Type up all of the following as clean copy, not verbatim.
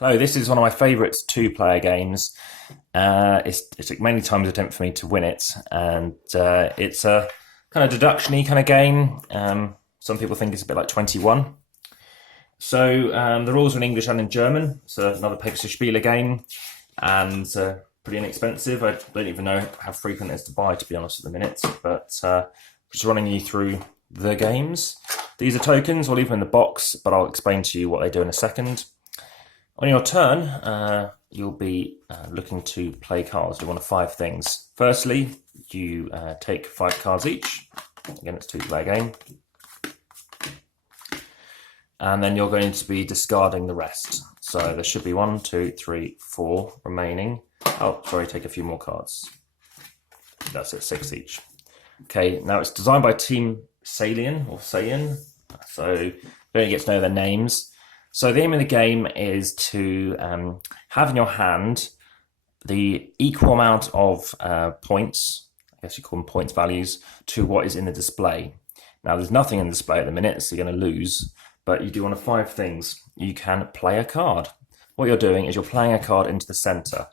Hello, this is one of my favourite two-player games. It took many times attempt for me to win it, and it's a kind of deduction-y kind of game. Some people think it's a bit like 21. So the rules are in English and in German. So another Spieler game, and pretty inexpensive. I don't even know how frequent it is to buy, to be honest, at the minute. But just running you through the games. These are tokens. I'll leave them in the box, but I'll explain to you what they do in a second. On your turn, you'll be looking to play cards. Do one of five things. Firstly, you take 5 cards each. Again, it's a two-player game. And then you're going to be discarding the rest. So there should be 1, 2, 3, 4 remaining. Oh, sorry, take a few more cards. That's it, 6 each. Okay, now it's designed by Team Salian, or Saiyan. So you don't get to know their names. So the aim of the game is to have in your hand the equal amount of points, I guess you call them points values, to what is in the display. Now there's nothing in the display at the minute, so you're going to lose, but you do one of 5 things. You can play a card. What you're doing is you're playing a card into the center.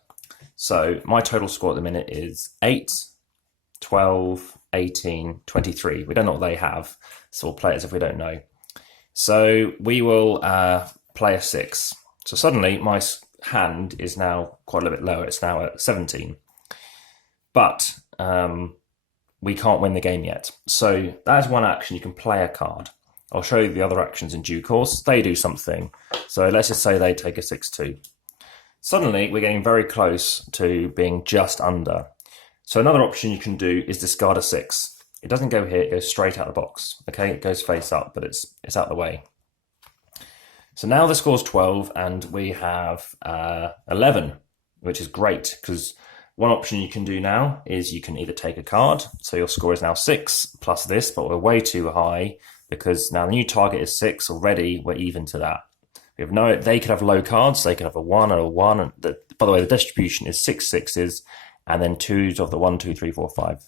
So my total score at the minute is 8, 12, 18, 23. We don't know what they have, so we'll play it as if we don't know. So we will play a 6. So suddenly my hand is now quite a little bit lower. It's now at 17. But we can't win the game yet. So that is one action. You can play a card. I'll show you the other actions in due course. They do something. So let's just say they take a 6-2. Suddenly we're getting very close to being just under. So another option you can do is discard a 6. It doesn't go here, it goes straight out of the box. Okay, it goes face up, but it's out of the way. So now the score's 12 and we have 11, which is great because one option you can do now is you can either take a card. So your score is now 6 plus this, but we're way too high because now the new target is 6 already. We're even to that. We have they could have low cards. They could have a 1 or a 1. And by the way, the distribution is 6 6s and then 2s of the 1, 2, 3, 4, 5.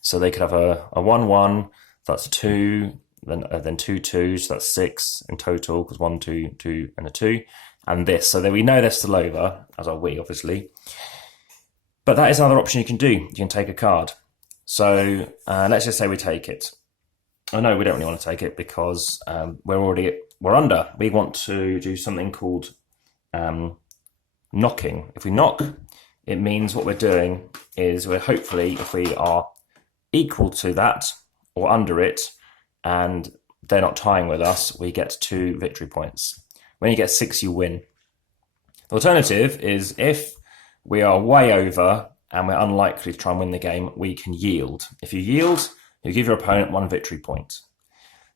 So they could have a 1, 1, that's 2, then 2 2s, so that's 6 in total, because 1, 2, 2, and a 2, and this. So then we know they're still over, as are we, obviously. But that is another option you can do. You can take a card. So let's just say we take it. Oh no, we don't really want to take it because we're under. We want to do something called knocking. If we knock, it means what we're doing is we're hopefully, if we are equal to that or under it and they're not tying with us, we get 2 victory points. When you get 6, you win. The alternative is if we are way over and we're unlikely to try and win the game, we can yield. If you yield, you give your opponent 1 victory point.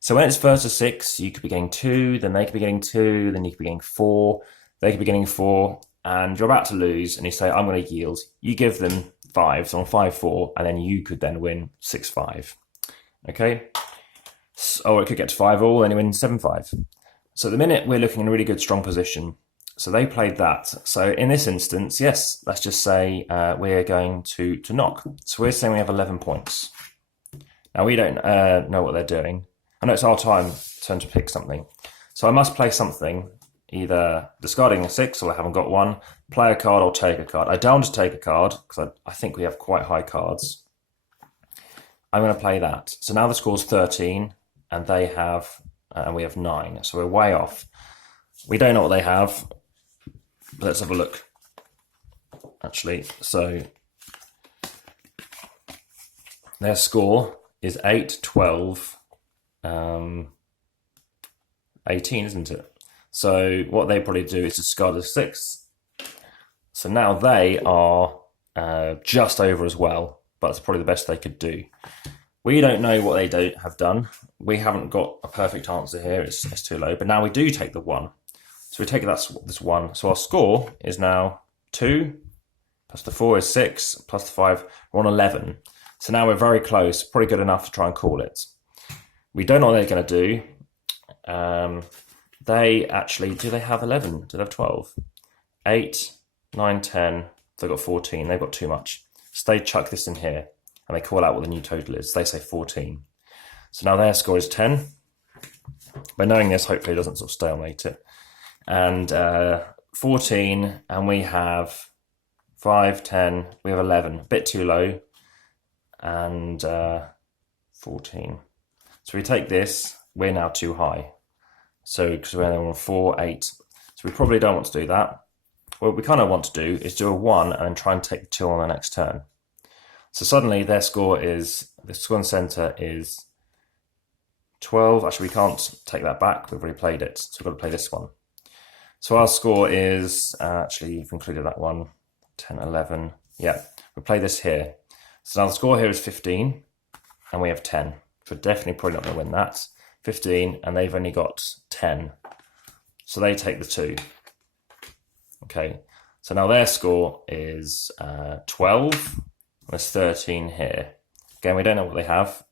So when it's first to 6, you could be getting 2, then they could be getting 2, then you could be getting 4, they could be getting 4, and you're about to lose and you say, I'm going to yield. You give them 5, so on 5-4, and then you could then win 6-5. Okay? Or it could get to 5-all, and you win 7-5. So at the minute, we're looking in a really good, strong position. So they played that. So in this instance, yes, let's just say we're going to knock. So we're saying we have 11 points. Now we don't know what they're doing. I know it's our turn to pick something. So I must play something, either discarding a 6 or I haven't got one, play a card or take a card. I don't want to take a card because I think we have quite high cards. I'm going to play that. So now the score's 13 and they have, and we have 9. So we're way off. We don't know what they have. But let's have a look. Actually, so their score is 8, 12, 18, isn't it? So what they probably do is discard a 6. So now they are just over as well, but it's probably the best they could do. We don't know what they have done. We haven't got a perfect answer here. It's too low. But now we do take the 1. So we take this 1. So our score is now 2, plus the 4 is 6, plus the 5, we're on 11. So now we're very close, probably good enough to try and call it. We don't know what they're going to do. They actually, do they have 11? Do they have 12? 8, 9, 10, they've got 14. They've got too much. So they chuck this in here and they call out what the new total is. They say 14. So now their score is 10. By knowing this, hopefully it doesn't sort of stalemate it. And 14, and we have 5, 10, we have 11, a bit too low, and 14. So we take this, we're now too high. So because we're on 4, 8. So we probably don't want to do that. What we kind of want to do is do a 1 and then try and take the 2 on the next turn. So suddenly their score is, the score in the centre is 12. Actually, we can't take that back. We've already played it. So we've got to play this one. So our score is, actually, you've included that one, 10, 11. Yeah, we play this here. So now the score here is 15, and we have 10. So we're definitely probably not going to win that. 15, and they've only got 10. So they take the 2. Okay, so now their score is 12. There's 13 here. Again, we don't know what they have.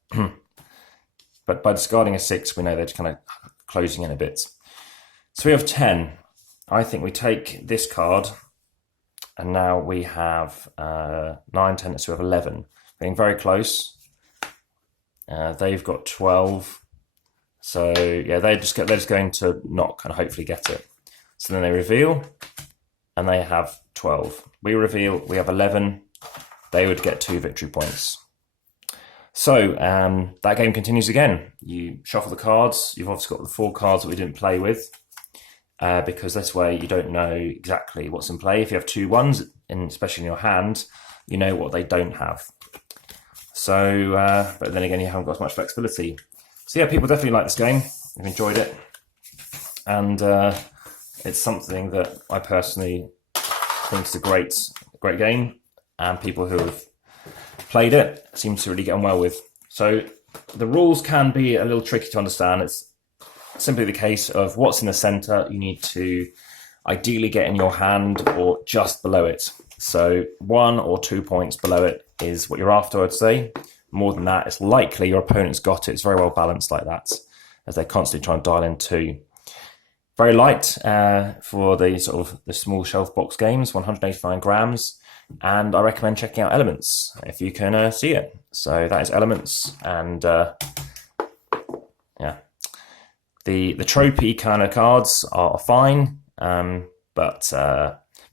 But by discarding a 6, we know they're just kind of closing in a bit. So we have 10. I think we take this card, and now we have 9, 10, so we have 11. Getting very close. They've got 12. So yeah, they're just going to not kind of hopefully get it. So then they reveal, and they have 12. We reveal, we have 11. They would get 2 victory points. So that game continues again. You shuffle the cards. You've obviously got the 4 cards that we didn't play with, because this way you don't know exactly what's in play. If you have 2 ones, especially in your hand, you know what they don't have. So, but then again, you haven't got as much flexibility. So yeah, people definitely like this game. They've enjoyed it. And it's something that I personally think is a great game. And people who have played it seem to really get on well with. So the rules can be a little tricky to understand. It's simply the case of what's in the center. You need to ideally get in your hand or just below it. So 1 or 2 points below it is what you're after, I'd say. More than that, it's likely your opponent's got it. It's very well balanced like that, as they constantly try and dial in 2. Very light for the sort of the small shelf box games, 189 grams. And I recommend checking out Elements if you can see it. So that is Elements, and yeah, the tropey kind of cards are fine, but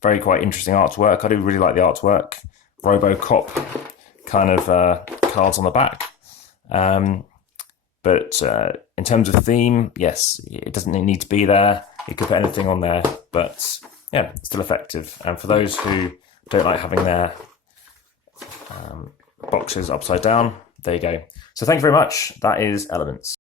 very quite interesting artwork. I do really like the artwork. RoboCop kind of cards on the back. But in terms of theme, yes, it doesn't need to be there. You could put anything on there, but yeah, it's still effective. And for those who don't like having their boxes upside down, there you go. So thank you very much. That is Elements.